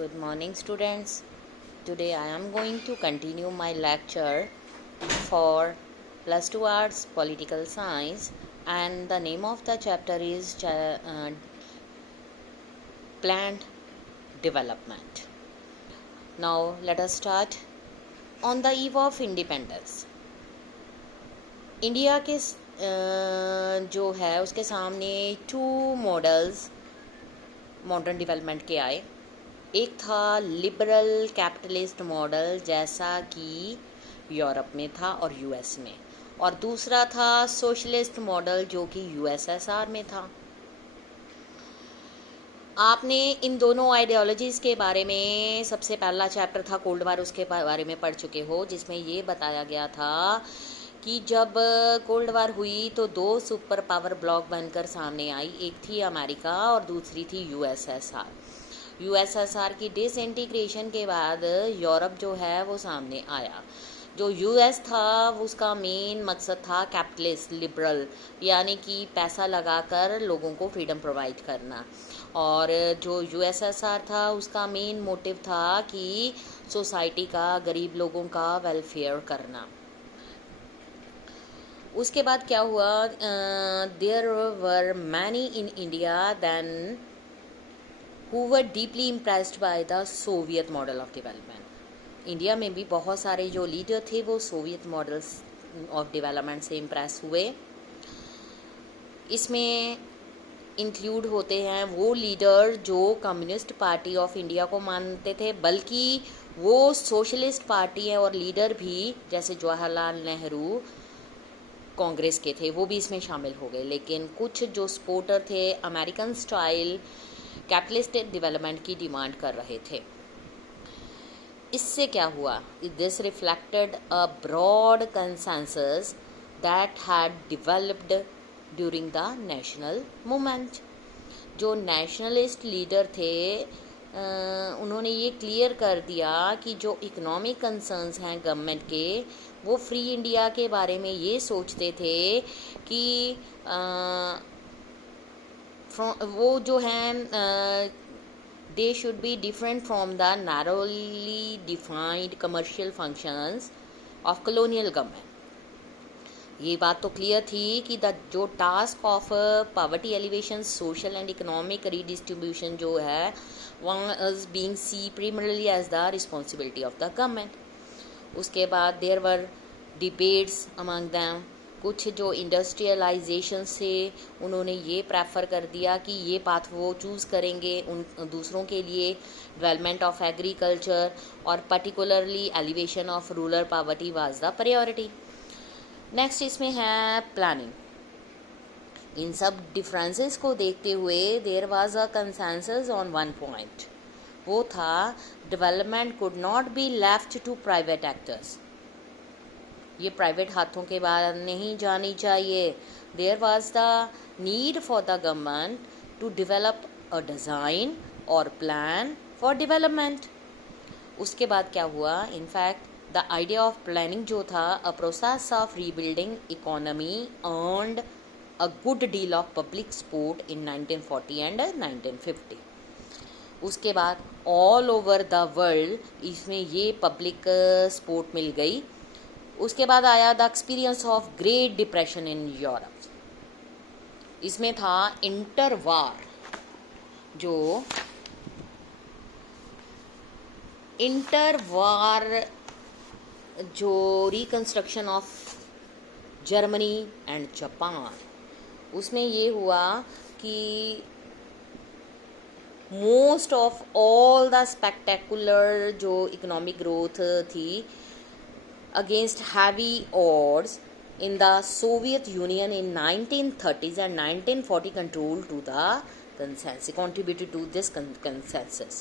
Good morning, students. Today I am going to continue my lecture for plus 2 arts political science, and the name of the chapter is planned development. Now let us start. On the eve of independence, India के जो है उसके सामने 2 models modern development के आए। एक था liberal capitalist model जैसा कि यूरोप में था और यूएस में, और दूसरा था सोशलिस्ट मॉडल जो कि यूएसएसआर में था। आपने इन दोनों आइडियोलॉजीज़ के बारे में सबसे पहला चैप्टर था कोल्ड वार, उसके बारे में पढ़ चुके हो, जिसमें ये बताया गया था कि जब कोल्ड वार हुई तो 2 सुपर पावर ब्लॉक बनकर सामने आई। एक थी अमेरिका और दूसरी थी यूएसएसआर। यूएसएसआर की डिसइंटीग्रेशन के बाद यूरोप जो है वो सामने आया। जो यूएस था उसका मेन मकसद था कैपिटलिस्ट लिबरल, यानी कि पैसा लगाकर लोगों को फ्रीडम प्रोवाइड करना, और जो यूएसएसआर था उसका मेन मोटिव था कि सोसाइटी का, गरीब लोगों का वेलफेयर करना। उसके बाद क्या हुआ, there were many in India then who were deeply impressed by the Soviet model of development। India में भी बहुत सारे जो लीडर थे वो सोवियत मॉडल्स ऑफ डेवलपमेंट से इम्प्रेस हुए। इसमें इंक्लूड होते हैं वो लीडर जो कम्युनिस्ट पार्टी ऑफ इंडिया को मानते थे, बल्कि वो सोशलिस्ट पार्टी है और लीडर भी जैसे जवाहरलाल नेहरू कांग्रेस के थे, वो भी इसमें शामिल हो गए। लेकिन कुछ जो सपोर्टर थे अमेरिकन स्टाइल कैपिटलिस्ट डेवलपमेंट की डिमांड कर रहे थे। इससे क्या हुआ, this reflected a broad consensus that had developed during the national movement. जो नेशनलिस्ट लीडर थे उन्होंने ये क्लियर कर दिया कि जो इकोनॉमिक कंसर्न्स हैं गवर्नमेंट के, वो फ्री इंडिया के बारे में ये सोचते थे कि वो जो हैं they should be different from the narrowly defined commercial functions of colonial government. ये बात तो क्लियर थी कि जो task of poverty alleviation, social and economic redistribution जो है was being seen primarily as the responsibility of the government. उसके बाद there were debates among them. कुछ जो इंडस्ट्रियलाइजेशन से उन्होंने ये प्रेफर कर दिया कि ये पाथ वो चूज़ करेंगे उन दूसरों के लिए, डेवलपमेंट ऑफ एग्रीकल्चर और particularly alleviation of rural poverty was the priority. Next इसमें है प्लानिंग। इन सब डिफरेंसेस को देखते हुए there was a consensus on one point, वो था development could not be left to private actors. ये प्राइवेट हाथों के बाहर नहीं जानी चाहिए। There was the need for the government to develop a design और प्लान फॉर डेवलपमेंट। उसके बाद क्या हुआ, in fact the idea of planning जो था, a process of rebuilding economy earned a good deal of public support in 1940 and 1950। उसके बाद all over the world इसमें ये पब्लिक सपोर्ट मिल गई। उसके बाद आया the experience of great depression in Europe. इसमें था इंटरवार जो reconstruction of Germany and Japan. उसमें ये हुआ कि most of all the spectacular जो इकोनॉमिक ग्रोथ थी against heavy odds in the Soviet Union in 1930s and 1940 contributed to this consensus।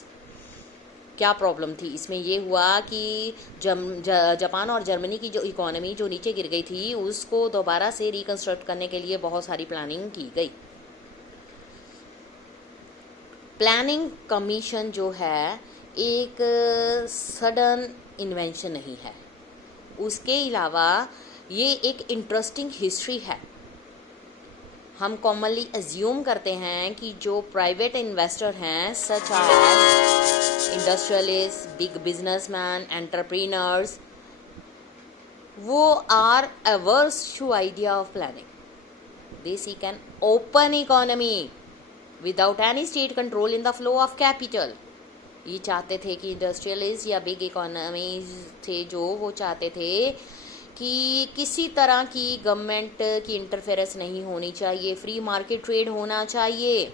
क्या प्रॉब्लम थी इसमें, ये हुआ कि जापान और जर्मनी की जो इकोनॉमी जो नीचे गिर गई थी उसको दोबारा से रिकंस्ट्रक्ट करने के लिए बहुत सारी प्लानिंग की गई। प्लानिंग कमीशन जो है एक सडन इन्वेंशन नहीं है, उसके अलावा ये एक इंटरेस्टिंग हिस्ट्री है। हम कॉमनली एज्यूम करते हैं कि जो प्राइवेट इन्वेस्टर हैं such as industrialist, big businessman, entrepreneurs, वो are averse to idea of planning. They seek an open economy without any state control in the flow of capital. ये चाहते थे कि इंडस्ट्रियलिस्ट या बिग इकोनॉमीज थे जो वो चाहते थे कि किसी तरह की गवर्नमेंट की इंटरफेरेंस नहीं होनी चाहिए, फ्री मार्केट ट्रेड होना चाहिए.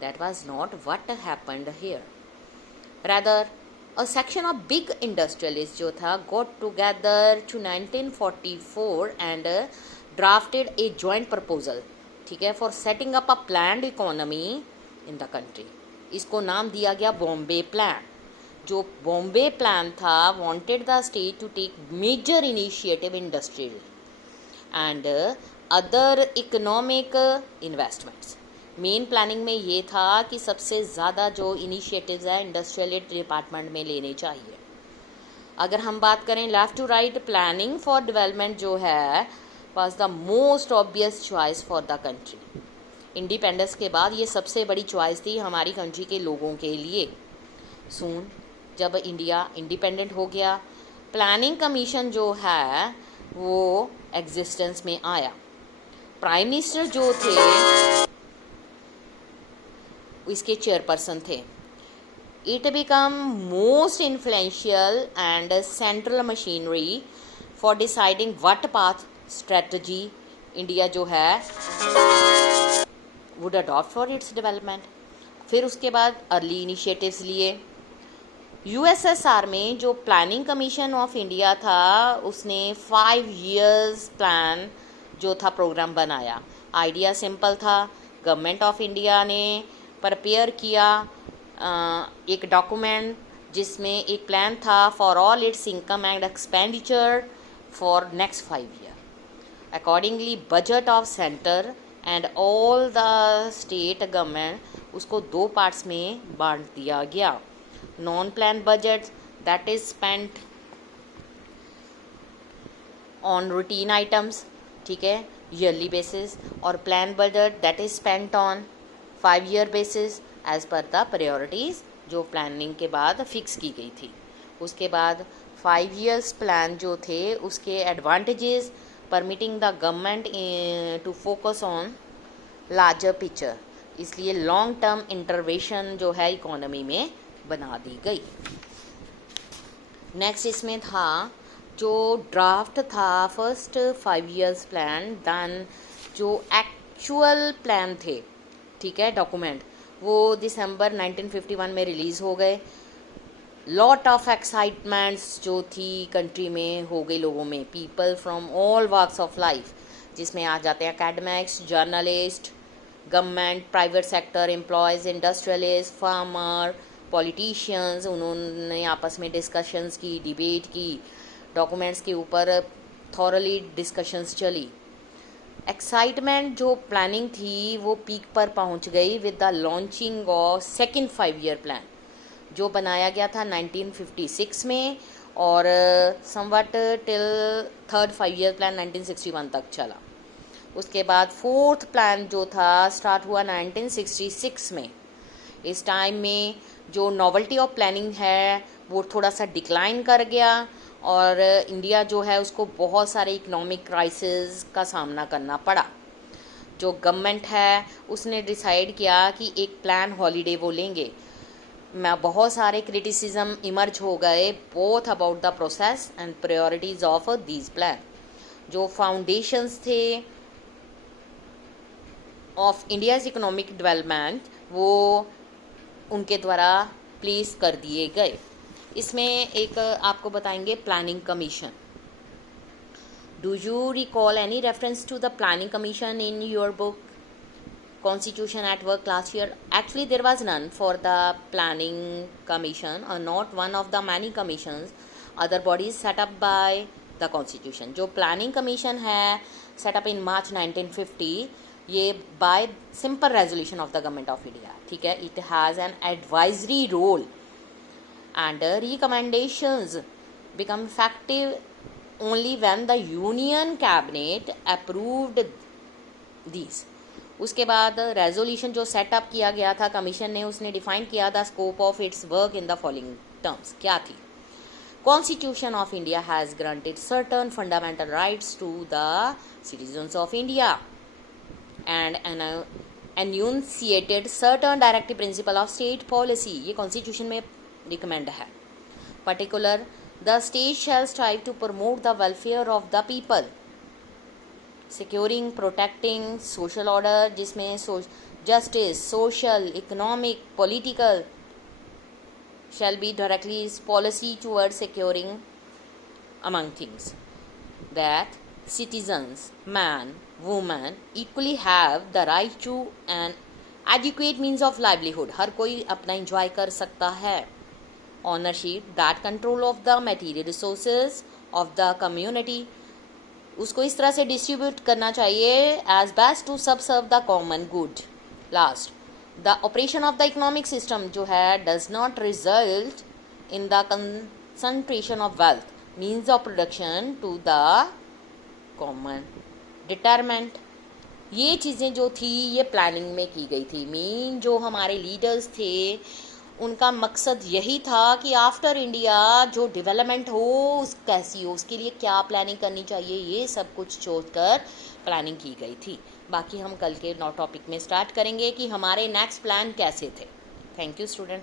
That was not what happened here. Rather, a section of big industrialists जो था got together to 1944 and drafted a joint proposal, ठीक है, for setting up a planned economy in the country. इसको नाम दिया गया बॉम्बे प्लान. जो बॉम्बे प्लान था wanted the state to take major initiative industrial and other economic investments. Main planning में ये था कि सबसे ज़्यादा जो इनिशिएटिव्स है इंडस्ट्रियल डिपार्टमेंट में लेने चाहिए. अगर हम बात करें left to right, planning for development जो है was the most obvious choice for the country. Independence के बाद ये सबसे बड़ी चॉइस थी हमारी कंट्री के लोगों के लिए. सून जब इंडिया इंडिपेंडेंट हो गया, प्लानिंग कमीशन जो है वो एग्जिस्टेंस में आया. प्राइम मिनिस्टर जो थे इसके चेयरपर्सन थे. It become most influential and central machinery for deciding what path strategy India जो है would adopt for its development. फिर उसके बाद अर्ली इनिशिएटिव्स लिए. यूएसएसआर में जो प्लानिंग कमीशन ऑफ इंडिया था उसने 5 years प्लान जो था प्रोग्राम बनाया. आइडिया सिंपल था. गवर्नमेंट ऑफ इंडिया ने प्रिपेयर किया एक डॉक्यूमेंट जिसमें एक प्लान था for all its income and expenditure for next 5 years. Accordingly budget of centre and all the state government उसको 2 पार्ट्स में बांट दिया गया. Non plan budget that is spent on routine items, ठीक है, ईयरली बेसिस, और plan budget that is spent on 5 year basis as पर the priorities जो प्लानिंग के बाद फिक्स की गई थी. उसके बाद 5 years प्लान जो थे उसके advantages permitting the government to focus on larger picture, इसलिए लॉन्ग टर्म इंटरवेंशन जो है इकोनॉमी में बना दी गई. नेक्स्ट इसमें था जो ड्राफ्ट था फर्स्ट 5 years प्लान, दैन जो एक्चुअल प्लान थे, ठीक है, डॉक्यूमेंट, वो दिसंबर 1951 में रिलीज़ हो गए. लॉट ऑफ एक्साइटमेंट्स जो थी कंट्री में हो गई लोगों में. People from all walks of life, जिसमें आ जाते हैं academics, journalist, government, private sector employees, industrialist, farmer, politicians. उन्होंने आपस में डिस्कशंस की, डिबेट की, डॉक्यूमेंट्स के ऊपर थॉरली डिस्कशंस चली. एक्साइटमेंट जो प्लानिंग थी वो पीक पर पहुंच गई with the launching of second 5 year plan जो बनाया गया था 1956 में और somewhat till third 5 year plan 1961 तक चला. उसके बाद 4th प्लान जो था स्टार्ट हुआ 1966 में. इस टाइम में जो नॉवेल्टी ऑफ प्लानिंग है वो थोड़ा सा डिक्लाइन कर गया और इंडिया जो है उसको बहुत सारे इकोनॉमिक क्राइसिस का सामना करना पड़ा. जो गवर्नमेंट है उसने डिसाइड किया कि एक प्लान हॉलीडे वो लेंगे. बहुत सारे क्रिटिसिज्म इमर्ज हो गए both about the process and priorities of these plan. जो फाउंडेशंस थे ऑफ इंडियाज़ इकोनॉमिक डेवलपमेंट वो उनके द्वारा प्लेस कर दिए गए. इसमें एक आपको बताएंगे planning commission. Do you recall any reference to the planning commission in your book Constitution at Work last year? Actually there was none for the planning commission or not one of the many commissions other bodies set up by the constitution. जो planning commission है set up in March 1950 ये by simple resolution of the government of India, ठीक है. It has an advisory role and recommendations become effective only when the union cabinet approved these. उसके बाद resolution जो setup किया गया था कमीशन ने, उसने डिफाइन किया the scope of its work in the following terms. क्या थी? Constitution of India has granted certain fundamental rights to the citizens of India and enunciated certain directive principle of state policy। ये constitution में recommend है। Particular, the state shall strive to promote the welfare of the people, securing protecting social order, जिसमें justice, social, economic, political shall be directly its policy towards securing among things that citizens, man, woman equally have the right to an adequate means of livelihood। हर कोई अपना enjoy कर सकता है। Ownership, that control of the material resources of the community, उसको इस तरह से distribute करना चाहिए as best to subserve the common good। Last, the operation of the economic system जो है does not result in the concentration of wealth, means of production to the common determinant। ये चीज़ें जो थी ये प्लानिंग में की गई थी। मीन जो हमारे लीडर्स थे उनका मकसद यही था कि आफ्टर इंडिया जो डेवलपमेंट हो उस कैसी हो, उसके लिए क्या प्लानिंग करनी चाहिए, ये सब कुछ सोचकर प्लानिंग की गई थी। बाकी हम कल के टॉपिक में स्टार्ट करेंगे कि हमारे नेक्स्ट प्लान कैसे थे। Thank you students.